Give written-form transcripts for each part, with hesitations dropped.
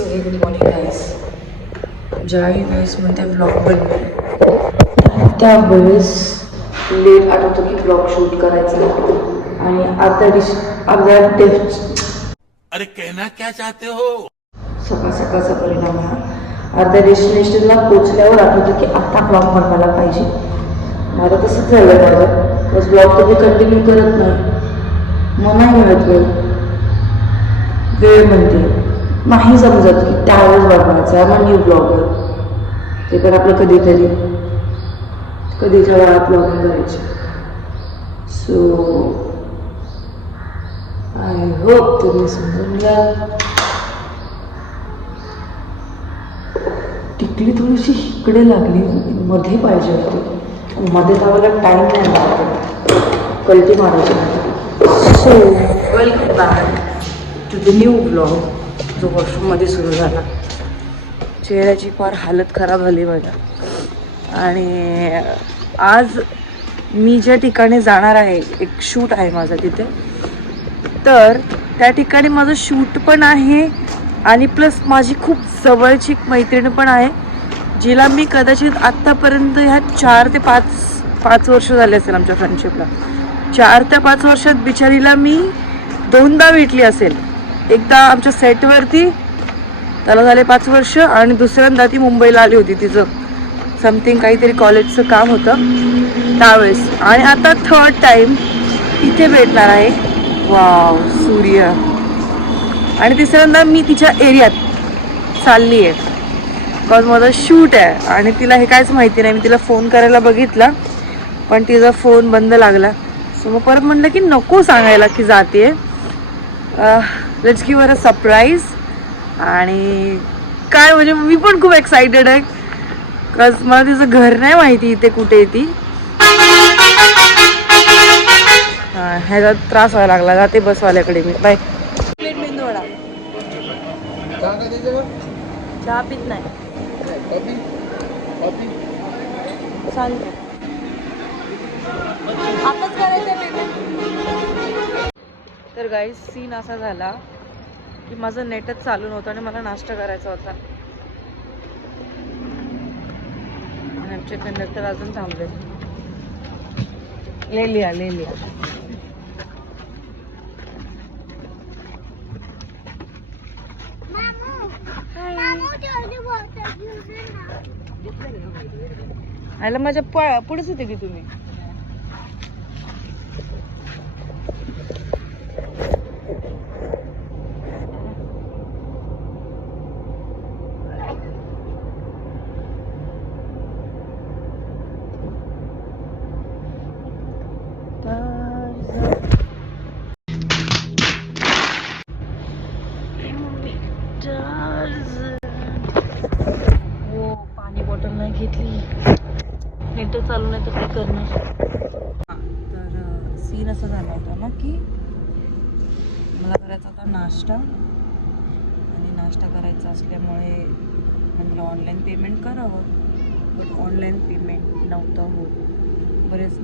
So हे good morning guys. ज्यावेळी वेळेसमध्ये blog बनले त्यावेळेस लेट आठवतो की ब्लॉग शूट करायचा आणि अर्ध्या अरे कहना क्या चाहते हो. सकाळ सकाळचा परिणाम हा. अर्ध्या डेस्टिनेशनला पोचल्यावर आठवतो की आता ब्लॉग बनवायला पाहिजे. माझं तसंच झालं. माझं बस ब्लॉग तर मी कंटिन्यू करत नाही, मग नाही मिळत वेळ म्हणते नाही समजत की त्यावेळेस बनवायचं मग न्यू ब्लॉगर. ते पण आपलं कधीच्या वेळात ब्लॉगिंग करायचे. सो आय होप तुम्ही समजून घ्या. टिकली थोडीशी इकडे लागली, मध्ये पाहिजे होती. मध्ये लावायला टाईम नाही लागत, कलटी मारायची नाही. So welcome back to the new blog जो वॉशरूममध्ये सुरू झाला. चेहऱ्याची फार हालत खराब झाली माझ्या. आणि आज मी ज्या ठिकाणी जाणार आहे, एक शूट आहे माझं तिथे, तर त्या ठिकाणी माझं शूट पण आहे आणि प्लस माझी खूप जवळची मैत्रीण पण आहे, जिला मी कदाचित आत्तापर्यंत ह्या 4 ते 5 वर्ष झाले असेल आमच्या फ्रेंडशिपला. 4 ते 5 वर्षात बिचारीला मी 2दा भेटली असेल. एकदा आमच्या सेटवरती, त्याला झाले 5 वर्ष, आणि दुसऱ्यांदा ती मुंबईला आली होती, तिचं समथिंग काहीतरी कॉलेजचं काम होतं त्यावेळेस. आणि आता 3rd टाईम इथे भेटणार आहे. वाव, सूर्य. आणि तिसऱ्यांदा मी तिच्या एरियात चालली आहे बिकॉज माझं शूट आहे. आणि तिला हे काहीच माहिती नाही. मी तिला फोन करायला बघितला पण तिचा फोन बंद लागला. सो मग परत म्हटलं की नको सांगायला की जाते, let's give her a surprise. आणि काय म्हणजे मी पण खूप एक्सायटेड आहे बिकॉज मला तिचं घर नाही माहिती इथे कुठे आहे ती. ह्याचा त्रास व्हायला लागला. जाते बसवाल्याकडे मी. बाय. प्लेट मेंदूवडा. चहा पित नाही. सांग आताच करायचं. तर गाईज सीन असा झाला की माझं नेटच चालू नव्हतं आणि मला नाश्ता करायचा होता. आणि आमचे कंडक्टर अजून थांबले. ले लिया. आयला माझ्या पुढेच होते की तुम्ही. पाणी बॉटल नाही घेतली, नेट चालू नाही तर काय करणार. तर सीन असा झाला होता ना की मला करायचा होता नाश्ता, आणि नाश्ता करायचा असल्यामुळे म्हटलं ऑनलाईन पेमेंट करावं, पण ऑनलाईन पेमेंट नव्हतं होत.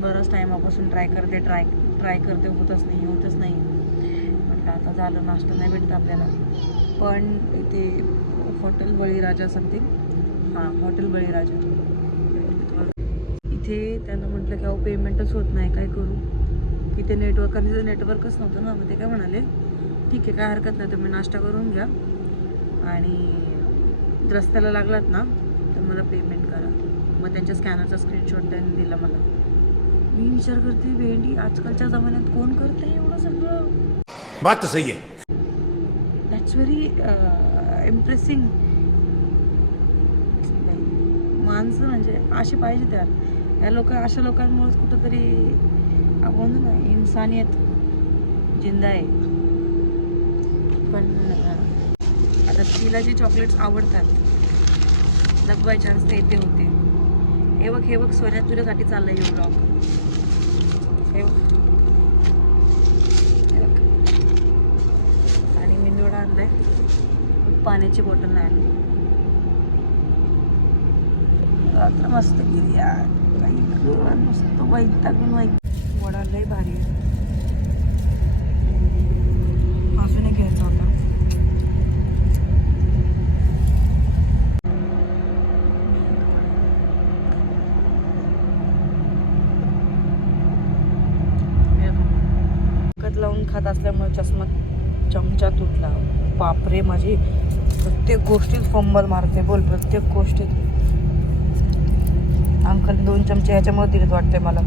बराच टायमापासून ट्राय करते होतच नाही. म्हटलं आता झालं, नाश्ता नाही भेटत आपल्याला. पण इथे हॉटेल बळीराजा समथिंग, हॉटेल बळीराजा, इथे त्यांना म्हटलं की अहो पेमेंटच होत नाही, काय करू. इथे कारण तिथं नेटवर्कच नव्हतं ना. मग ते काय म्हणाले, ठीक आहे काय हरकत नाही, तुम्ही नाश्ता करून घ्या आणि रस्त्याला लागलात ना तर मला पेमेंट करा. मग त्यांच्या स्कॅनरचा स्क्रीनशॉट त्यांनी दिला मला. मी विचार करते, भेंडी आजकालच्या जमान्यात कोण करते एवढं सगळं. बात तो सही है. That's very impressing. माणसं म्हणजे अशी पाहिजे त्यात. अशा लोकांमुळेच कुठंतरी आपण ना इन्सानियत जिंदा आहे. पण आता तिला जे चॉकलेट्स आवडतात लक बाय चान्स ते इथे होते. हे बघ सोन्या तुझ्यासाठी चाललंय हे ब्लॉग. हे बघ. आणि मेंदूवडा आणलाय, पाण्याची बॉटल नाही आणली. रात्र मस्त केली यार, काही मस्त वैतागून वडा लय भारी आहे. अजून एक घ्यायचा होता. खात असल्यामुळे चमचा तुटला. बापरे, माझी प्रत्येक गोष्टीत फंबल मारते बोल, प्रत्येक गोष्टीत. अंकल 2 चमचे ह्याच्यामुळे दिलेत वाटते मला.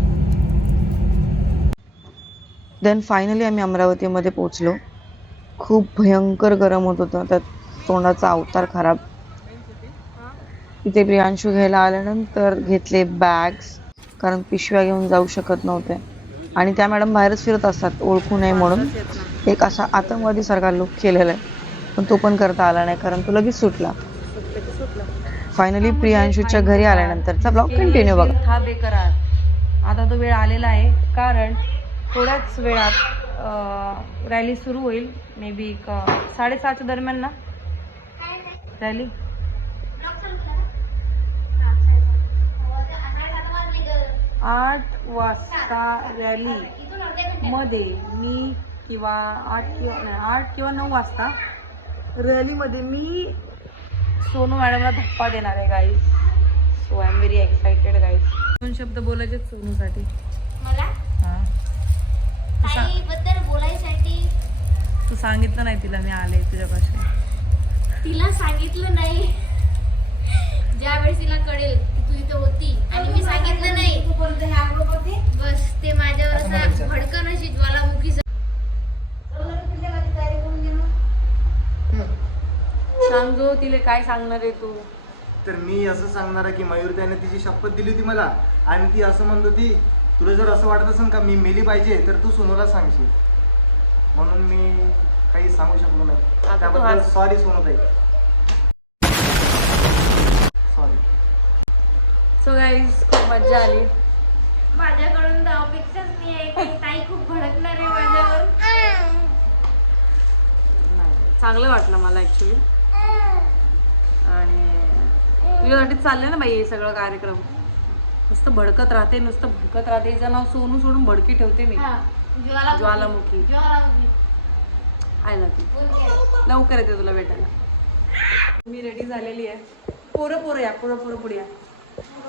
देन फायनली आम्ही अमरावतीमध्ये पोहोचलो. खूप भयंकर गरम होत होतं, त्यात तोंडाचा अवतार खराब. तिथे प्रियांशू घ्यायला आल्यानंतर घेतले बॅग्स, कारण पिशव्या घेऊन जाऊ शकत नव्हते. आणि त्या मॅडम बाहेरच फिरत असतात ओळखू नये म्हणून. एक असा आतंकवादी सारखा लुक केलेला आहे, पण तो पण करता आला नाही कारण तो लगेच सुटला. फायनली प्रियांशूच्या घरी आल्यानंतरचा ब्लॉग कंटिन्यू बघा. हा बेकरार. आता तो वेळ आलेला आहे, कारण थोड्याच वेळात रॅली सुरू होईल. मे बी 6:30च्या दरम्यान ना रॅली. 8 वाजता रॅली मध्ये मी किंवा 8 किंवा 9 वाजता रॅलीमध्ये मी सोनू मॅडमला धप्पा देणार आहे guys. So I am very excited guys. 2 शब्द बोलायचे सोनूसाठी मला. हां, ताईबद्दल बोलायसाठी. तू सांगितलं नाही तिला मी आले तुझ्यापाशी. तिला सांगितलं नाही. ज्यावेळेस तिला कळेल की तू इथे होती आणि मी सांगितलं नाही, बस ते माझ्यावर असं भडकन अशी ज्वालामुखी. सांगतो तिला काय सांगणार आहे तू. तर मी असं सांगणार आहे की मयूर त्याने तिची शपथ दिली होती मला, आणि ती असं म्हणत होती तुला जर असं वाटत असेल का मी मेली पाहिजे तर तू सोनूला सांगशील, म्हणून मी काही सांगू शकलो नाही. त्याबद्दल सॉरी सोनूताई, सॉरी. सो गाईज खूप मजा आली. माझ्याकडून तर अपेक्षाच नाही आहे की ताई खूप भडकणार आहे माझ्यावर. चांगलं वाटलं मला ॲक्च्युली. आणि तुझ्यासाठीच चाललंय ना बाई हे सगळं कार्यक्रम. नुसतं भडकत राहते, नुसतं भडकत राहते. हिचं नाव सोनू सोडून भडकी ठेवते मी. ज्वालामुखी. I love you. लवकर येते तुला भेटायला. मी रेडी झालेली आहे. पोरं या, पोरं पुढे या.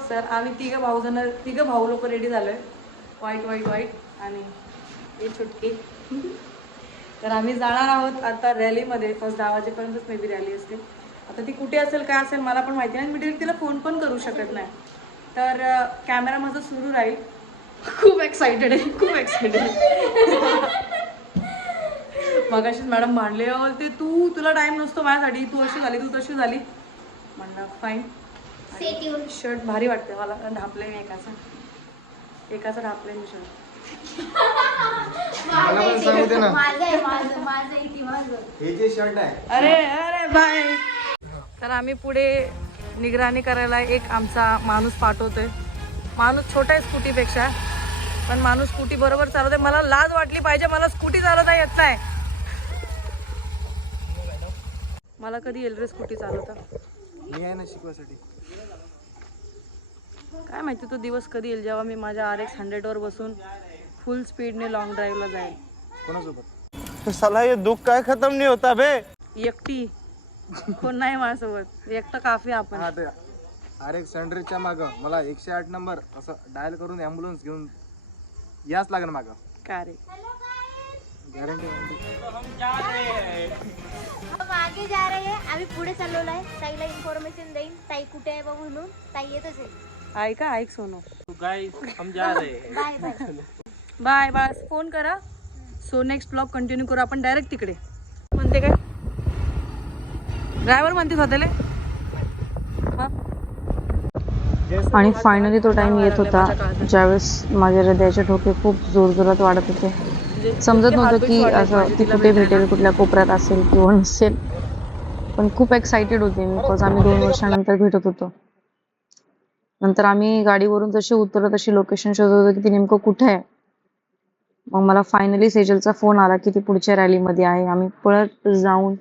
सर आम्ही तिघं भाऊ लोक रेडी झालोय. वाईट आणि हे छुटकी. तर आम्ही जाणार आहोत आता रॅलीमध्ये. फर्स्ट 10 वाजेपर्यंतच मे बी रॅली असते. आता ती कुठे असेल काय असेल मला पण माहिती नाही. मी डिरेक्ट तिला फोन पण करू शकत नाही. तर कॅमेरा माझा सुरू राहील. खूप एक्साइटेड आहे, खूप एक्साइटेड आहे. मगाशीच मॅडम भांडले, ते तुला टाइम नसतो माझ्यासाठी, तू अशी झाली, तू तशी झाली. म्हणलं फाईन. शर्ट भारी वाटते मला, ढापले मी एकाचं ढापले मी शर्ट. मला पण सांगू दे ना, माझं हे जे शर्ट आहे. अरे बाय. तर आम्ही पुढे निगराणी करायला एक आमचा माणूस पाठवतोय. माणूस छोटा आहे स्कूटीपेक्षा, पण माणूस स्कूटी बरोबर चालवतोय. मला लाज वाटली पाहिजे, मला स्कूटी चालवता येत नाही. मला कधी येईल रे स्कूटी चालवता. मी आहे ना शिकवासाठी. काय माहिती तो दिवस कधी येईल जेव्हा मी माझ्या RX 100वर बसून फुल स्पीडने लॉंग ड्राईव्हला जाईल. कोणासोबत? साला हे दुःख काय खतम नाही होता बे. एकटी. कोण नाही माझ्यासोबत, एकटं काफी आपण. RX 100च्या मागं मला 108 नंबर असं डायल करून ॲम्ब्युलन्स घेऊन याच लागेल मागं. काय रे, गॅरंटी. आगे जा रहे हैं. आम्ही पुढे चाललेलो आहे. ताईला इन्फॉर्मेशन देईन ताई कुठे आहे बा म्हणून. ताई येतच आहे. ऐक Sonu. Bye bye bye. Phone करा. सो नेक्स्ट ब्लॉग कंटिन्यू करू आपण डायरेक्ट तिकडे. म्हणते काय ड्रायव्हर म्हणते स्वतःला. आणि फायनली तो टाइम येत होता ज्यावेळेस माझे हृदयाचे ठोके खूप जोरजोरात वाढत होते. समजत नव्हतं की असं ती कुठे भेटेल, कुठल्या कोपऱ्यात असेल किंवा नसेल. पण खूप एक्साइटेड होते मी, बिकॉज आम्ही 2 वर्षानंतर भेटत होतो. नंतर आम्ही गाडीवरून जशी उतरलो तशी लोकेशन शोधत होतो की ती नेमकं कुठे आहे. मग मला फायनली सेजलचा फोन आला की ती पुढच्या रॅलीमध्ये आहे. आम्ही पळत जाऊन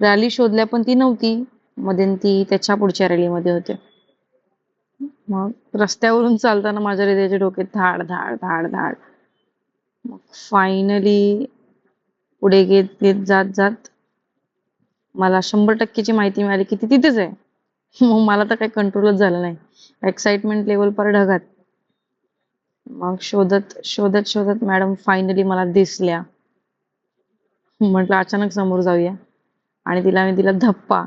रॅली शोधल्या, पण ती नव्हती. मधून ती त्याच्या पुढच्या रॅलीमध्ये होते. मग रस्त्यावरून चालताना माझ्या हृदयाचे डोके धाड धाड धाड धाड. मग फायनली पुढे घेत जात मला 100%ची माहिती मिळाली की ती तिथेच आहे. मग मला तर काही कंट्रोलच झालं नाही. एक्साइटमेंट लेवल पर ढगात. मग शोधत मॅडम फायनली मला दिसल्या. म्हटलं अचानक समोर जाऊया आणि मी दिला धप्पा.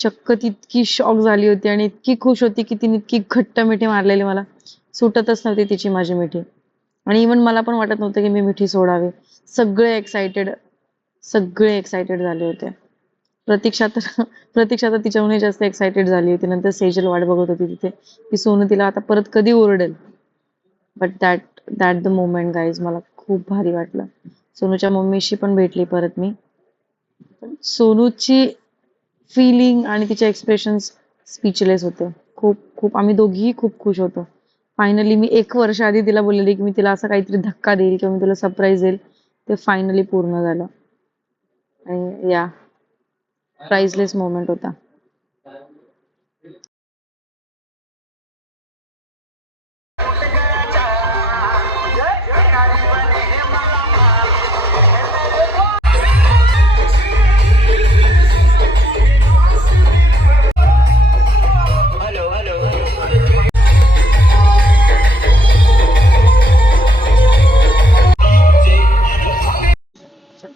चक्क ती इतकी शॉक झाली होती आणि इतकी खुश होती की तिने इतकी घट्ट मिठी मारलेली, मला सुटतच नव्हती तिची माझी मिठी. आणि इव्हन मला पण वाटत नव्हतं की मी मिठी सोडावी. सगळे एक्साइटेड झाले होते. प्रतीक्षा तर तिच्याहूनही जास्त एक्साइटेड झाली होती. नंतर सेजल वाट बघत होती तिथे की सोनू तिला आता परत कधी ओरडेल. But that the moment guys, मला खूप भारी वाटलं. सोनूच्या मम्मीशी पण भेटली परत मी. सोनूची फिलिंग आणि तिचे एक्सप्रेशन्स स्पीचलेस होते. खूप आम्ही दोघीही खूप खुश होतो. फायनली मी 1 वर्ष आधी तिला बोललेली की मी तिला असं काहीतरी धक्का देईल किंवा मी तुला सरप्राईज देईल. ते फायनली पूर्ण झालं. आणि या प्राइसलेस मोमेंट होता.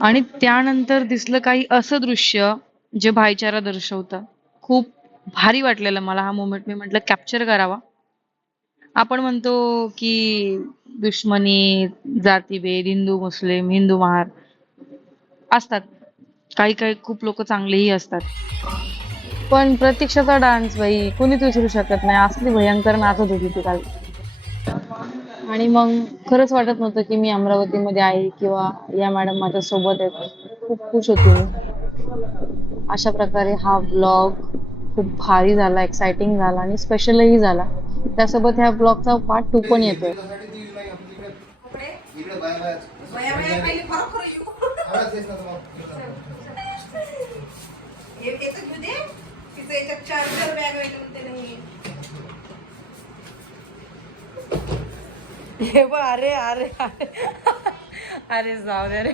आणि त्यानंतर दिसलं काही असं दृश्य जे भाईचारा दर्शवतं. खूप भारी वाटलेलं मला हा मोमेंट. मी म्हटलं कॅप्चर करावा. आपण म्हणतो की दुश्मनी, जातीभेद, हिंदू मुस्लिम, हिंदू महार असतात. काही खूप लोक चांगलेही असतात. पण प्रतीक्षाचा डान्स बाई कोणीच विसरू शकत नाही. असली भयंकर नाचत होती ती काल. आणि मग खरंच वाटत नव्हतं की मी अमरावतीमध्ये आहे किंवा या मॅडम माझ्या सोबत आहेत. खूप खुश होती मी. अशा प्रकारे हा ब्लॉग खूप भारी झाला, एक्साइटिंग झाला आणि स्पेशलही झाला. त्यासोबत ह्या ब्लॉगचा पार्ट 2 पण येतोय. अरे अरे अरे अरे जाऊ दे रे.